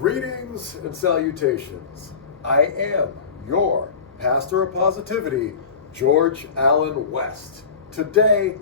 Greetings and salutations. I am your pastor of positivity, George Allen West. Today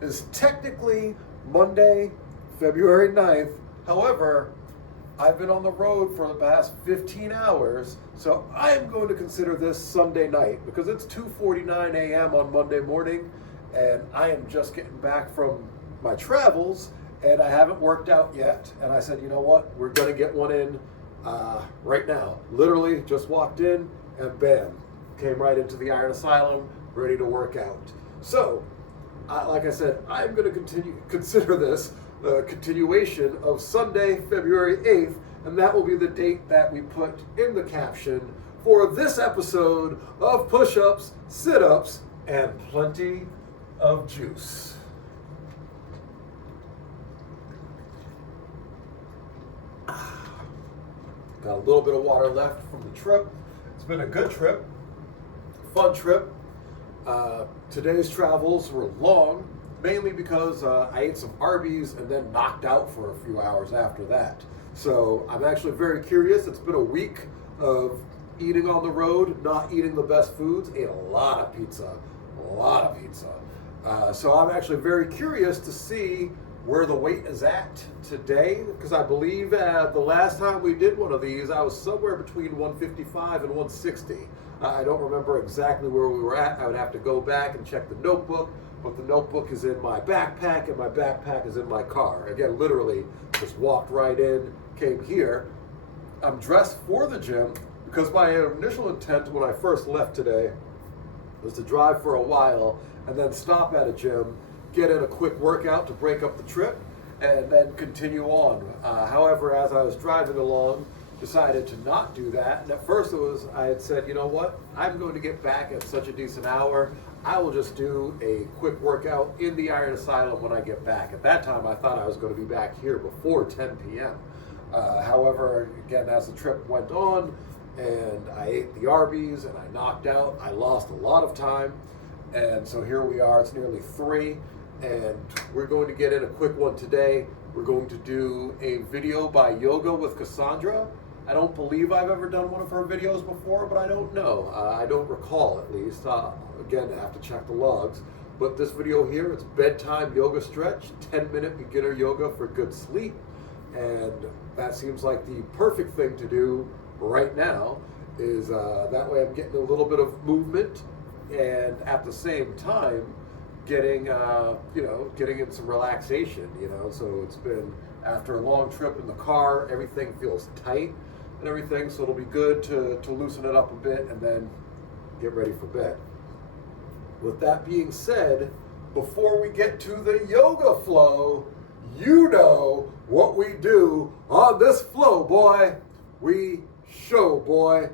is technically Monday, February 9th. However, I've been on the road for the past 15 hours, so I am going to consider this Sunday night because it's 2:49 a.m. on Monday morning, and I am just getting back from my travels, and I haven't worked out yet. And I said, you know what? We're going to get one in right now. Literally just walked in, and bam, came right into the Iron Asylum, ready to work out. So, like I said, I'm going to consider this the continuation of Sunday, February 8th, and that will be the date that we put in the caption for this episode of Push-Ups, Sit-Ups, and Plenty of Juice. Got a little bit of water left from the trip. It's been a good trip, fun trip. Today's travels were long, mainly because I ate some Arby's and then knocked out for a few hours after that. So I'm actually very curious. It's been a week of eating on the road, not eating the best foods, ate a lot of pizza. So I'm actually very curious to see where the weight is at today, because I believe the last time we did one of these, I was somewhere between 155 and 160. I don't remember exactly where we were at. I would have to go back and check the notebook, but the notebook is in my backpack, and my backpack is in my car. Again, literally, just walked right in, came here. I'm dressed for the gym, because my initial intent when I first left today was to drive for a while, and then stop at a gym, get in a quick workout to break up the trip, and then continue on. However, as I was driving along, decided to not do that. And at first I had said, you know what, I'm going to get back at such a decent hour. I will just do a quick workout in the Iron Asylum when I get back. At that time, I thought I was going to be back here before 10 p.m. However, again, as the trip went on, and I ate the Arby's and I knocked out, I lost a lot of time. And so here we are, it's nearly 3. And we're going to get in a quick one today. We're going to do a video by Yoga with Cassandra. I don't believe I've ever done one of her videos before, but I don't know. I don't recall, at least. Again, I have to check the logs. But this video here, it's bedtime yoga stretch, 10-minute beginner yoga for good sleep. And that seems like the perfect thing to do right now, is that way I'm getting a little bit of movement, and at the same time, getting in some relaxation, so it's been, after a long trip in the car, everything feels tight and everything, so it'll be good to loosen it up a bit and then get ready for bed. With that being said, before we get to the yoga flow, you know what we do on this flow, boy. We show, boy.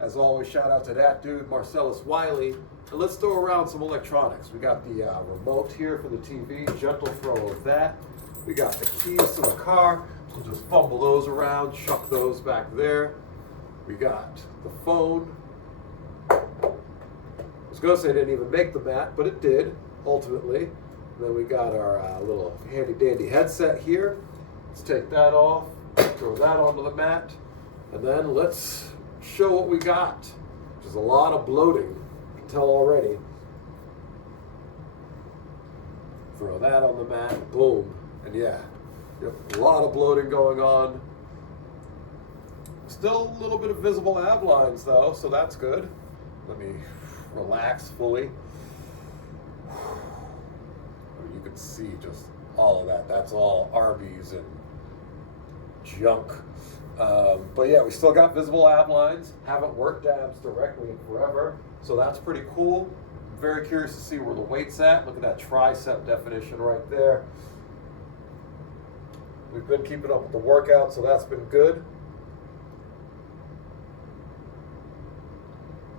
As always, shout out to that dude, Marcellus Wiley. And let's throw around some electronics. We got the remote here for the TV, gentle throw of that. We got the keys to the car. We'll just fumble those around, chuck those back there. We got the phone. I was going to say it didn't even make the mat, but it did, ultimately. And then we got our little handy-dandy headset here. Let's take that off, throw that onto the mat, and then let's show what we got, which is a lot of bloating. Tell already. Throw that on the mat, boom, and yeah, a lot of bloating going on. Still a little bit of visible ab lines though, so that's good. Let me relax fully. You can see just all of that. That's all Arby's and junk. But yeah, we still got visible ab lines. Haven't worked abs directly in forever, so that's pretty cool. I'm very curious to see where the weight's at. Look at that tricep definition right there. We've been keeping up with the workout, so that's been good.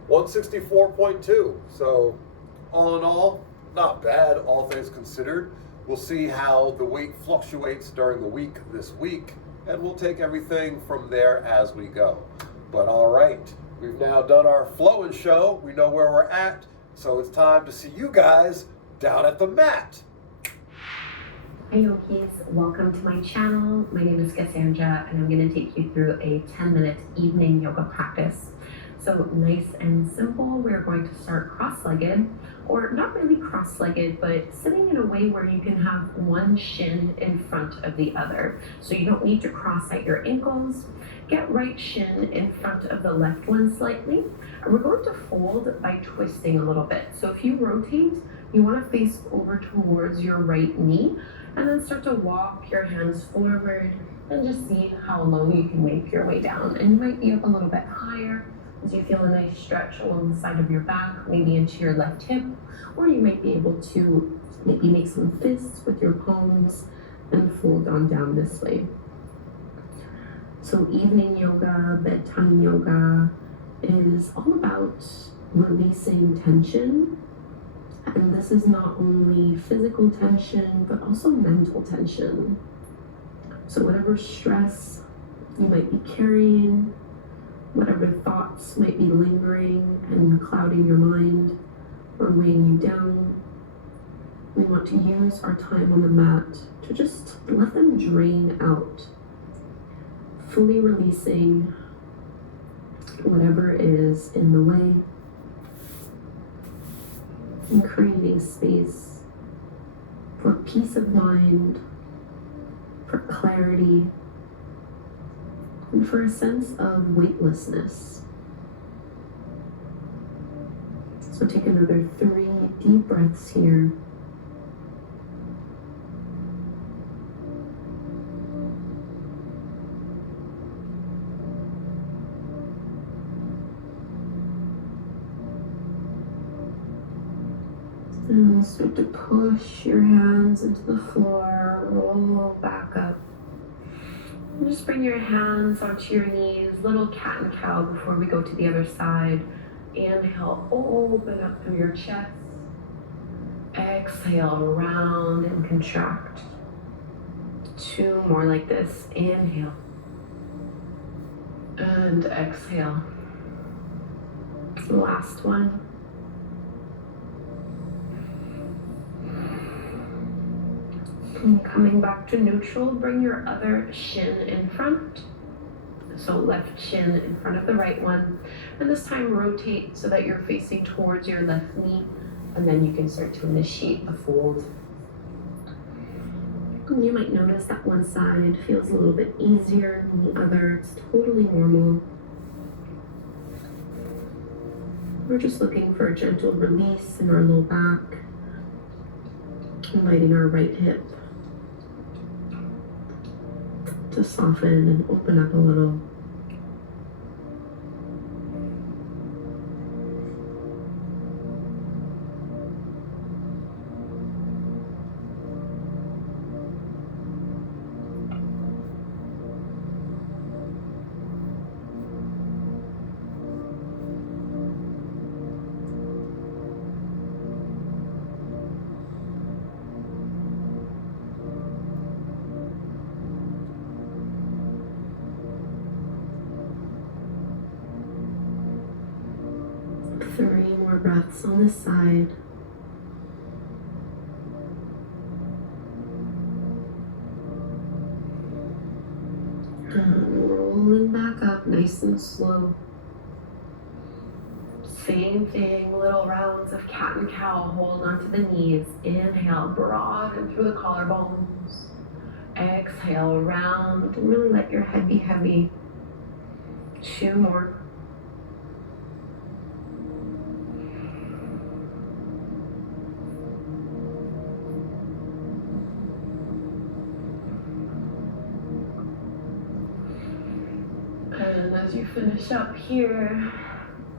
164.2. So all in all, not bad, all things considered. We'll see how the weight fluctuates during the week this week, and we'll take everything from there as we go. But all right, we've now done our flow and show. We know where we're at, so it's time to see you guys down at the mat. Hi yogis, welcome to my channel. My name is Cassandra and I'm going to take you through a 10-minute evening yoga practice. So nice and simple, we're going to start cross-legged, or not really cross-legged, but sitting in a way where you can have one shin in front of the other. So you don't need to cross at your ankles. Get right shin in front of the left one slightly. And we're going to fold by twisting a little bit. So if you rotate, you want to face over towards your right knee, and then start to walk your hands forward and just see how low you can make your way down. And you might be up a little bit higher as you feel a nice stretch along the side of your back, maybe into your left hip, or you might be able to maybe make some fists with your palms and fold on down this way. So evening yoga, bedtime yoga is all about releasing tension. And this is not only physical tension, but also mental tension. So whatever stress you might be carrying, whatever thoughts might be lingering and clouding your mind or weighing you down, we want to use our time on the mat to just let them drain out, fully releasing whatever is in the way, and creating space for peace of mind, for clarity, and for a sense of weightlessness. So take another 3 deep breaths here. And start to push your hands into the floor, roll back up. And just bring your hands onto your knees, little cat and cow before we go to the other side. Inhale, open up through your chest. Exhale, round and contract. 2 more like this. Inhale. And exhale. Last one. And coming back to neutral, bring your other shin in front. So left shin in front of the right one. And this time rotate so that you're facing towards your left knee. And then you can start to initiate a fold. And you might notice that one side feels a little bit easier than the other. It's totally normal. We're just looking for a gentle release in our low back. Inviting our right hip to soften and open up a little. Three more breaths on this side. And rolling back up nice and slow. Same thing, little rounds of cat and cow. Hold onto the knees. Inhale, broaden through the collarbones. Exhale, round. And really let your head be heavy. 2 more. And as you finish up here,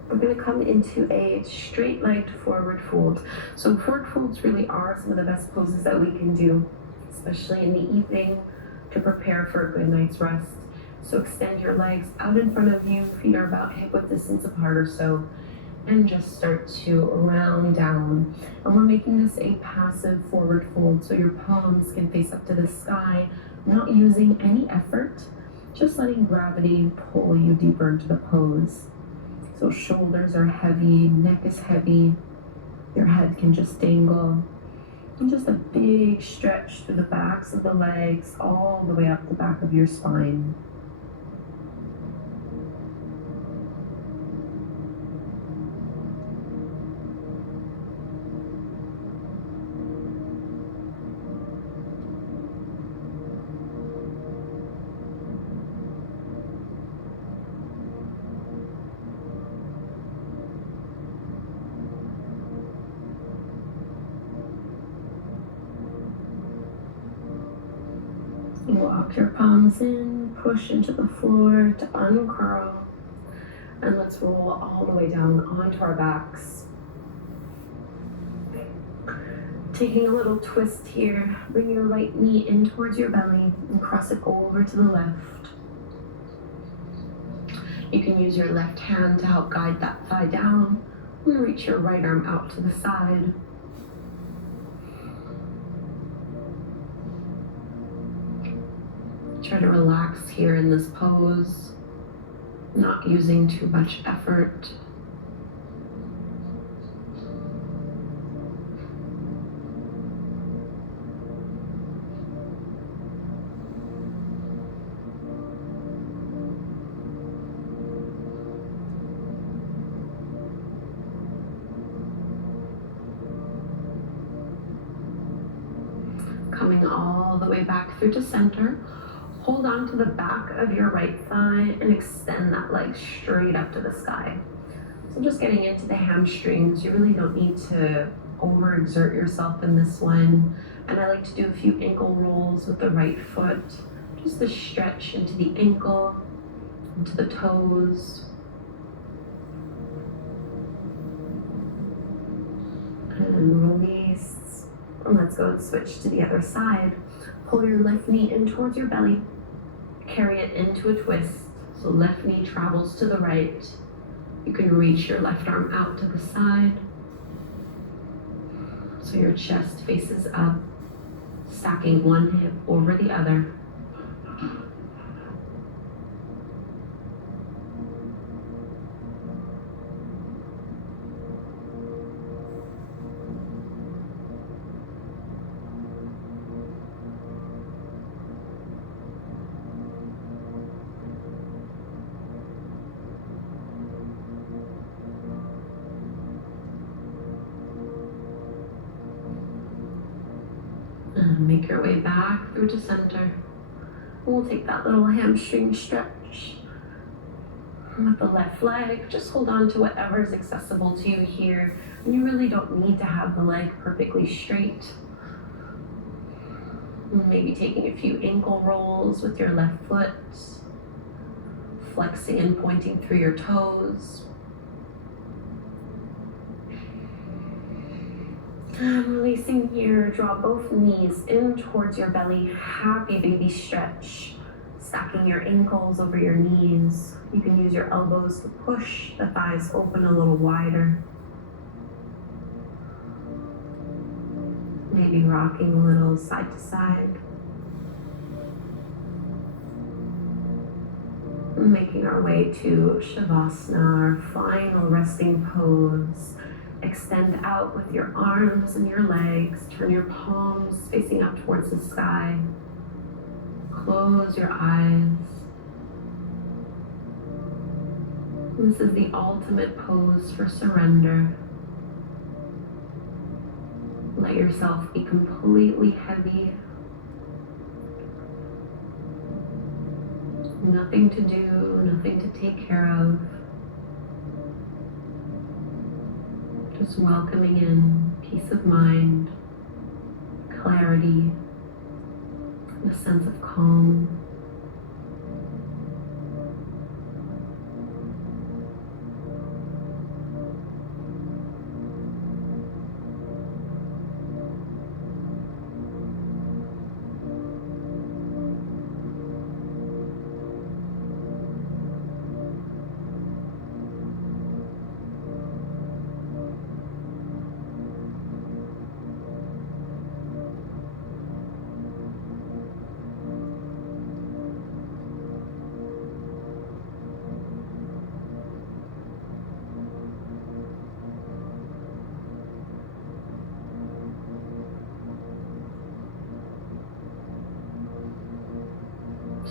we're going to come into a straight-legged forward fold. So forward folds really are some of the best poses that we can do, especially in the evening to prepare for a good night's rest. So extend your legs out in front of you, feet are about hip-width distance apart or so, and just start to round down. And we're making this a passive forward fold, so your palms can face up to the sky, not using any effort. Just letting gravity pull you deeper into the pose. So shoulders are heavy, neck is heavy, your head can just dangle. And just a big stretch through the backs of the legs, all the way up the back of your spine. Walk your palms in, push into the floor to uncurl, and let's roll all the way down onto our backs. Taking a little twist here, bring your right knee in towards your belly and cross it over to the left. You can use your left hand to help guide that thigh down and reach your right arm out to the side. Try to relax here in this pose, not using too much effort. Coming all the way back through to center. Hold on to the back of your right thigh and extend that leg straight up to the sky. So just getting into the hamstrings, you really don't need to overexert yourself in this one. And I like to do a few ankle rolls with the right foot, just to stretch into the ankle, into the toes. And release. And let's go and switch to the other side. Pull your left knee in towards your belly. Carry it into a twist. So left knee travels to the right. You can reach your left arm out to the side. So your chest faces up, stacking one hip over the other. And make your way back through to center. We'll take that little hamstring stretch. And with the left leg, just hold on to whatever is accessible to you here. And you really don't need to have the leg perfectly straight. Maybe taking a few ankle rolls with your left foot, flexing and pointing through your toes. And releasing here, draw both knees in towards your belly, happy baby stretch. Stacking your ankles over your knees. You can use your elbows to push the thighs open a little wider. Maybe rocking a little side to side. Making our way to Shavasana, our final resting pose. Extend out with your arms and your legs. Turn your palms facing up towards the sky. Close your eyes. This is the ultimate pose for surrender. Let yourself be completely heavy. Nothing to do, nothing to take care of. Just welcoming in peace of mind, clarity, and a sense of calm.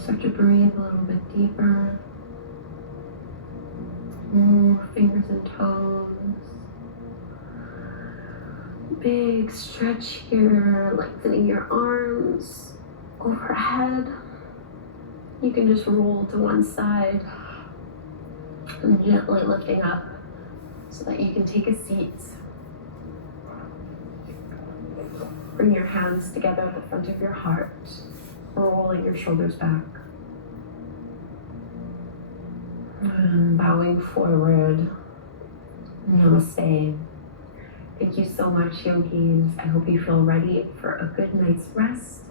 Start to breathe a little bit deeper. More fingers and toes. Big stretch here, lengthening your arms overhead. You can just roll to one side and gently lifting up so that you can take a seat. Bring your hands together at the front of your heart, rolling your shoulders back. And bowing forward. Namaste. Thank you so much, yogis. I hope you feel ready for a good night's rest.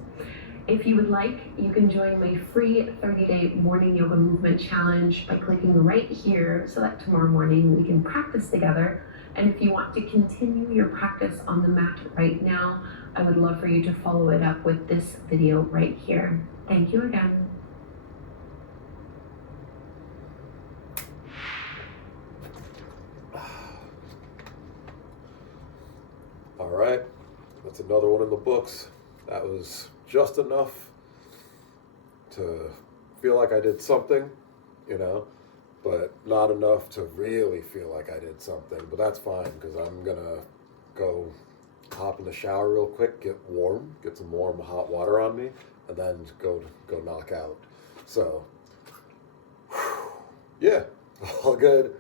If you would like, you can join my free 30-day morning yoga movement challenge by clicking right here so that tomorrow morning we can practice together. And if you want to continue your practice on the mat right now, I would love for you to follow it up with this video right here. Thank you again. All right, that's another one in the books. That was just enough to feel like I did something, but not enough to really feel like I did something. But that's fine, because I'm gonna go hop in the shower real quick, get some warm hot water on me, and then go knock out. So, yeah, all good.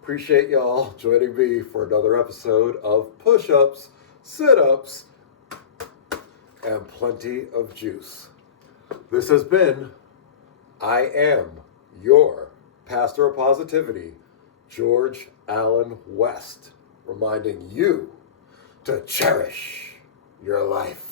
Appreciate y'all joining me for another episode of Push-Ups, Sit-Ups, and plenty of juice. This has been I Am Your Pastor of Positivity, George Allen West, reminding you to cherish your life.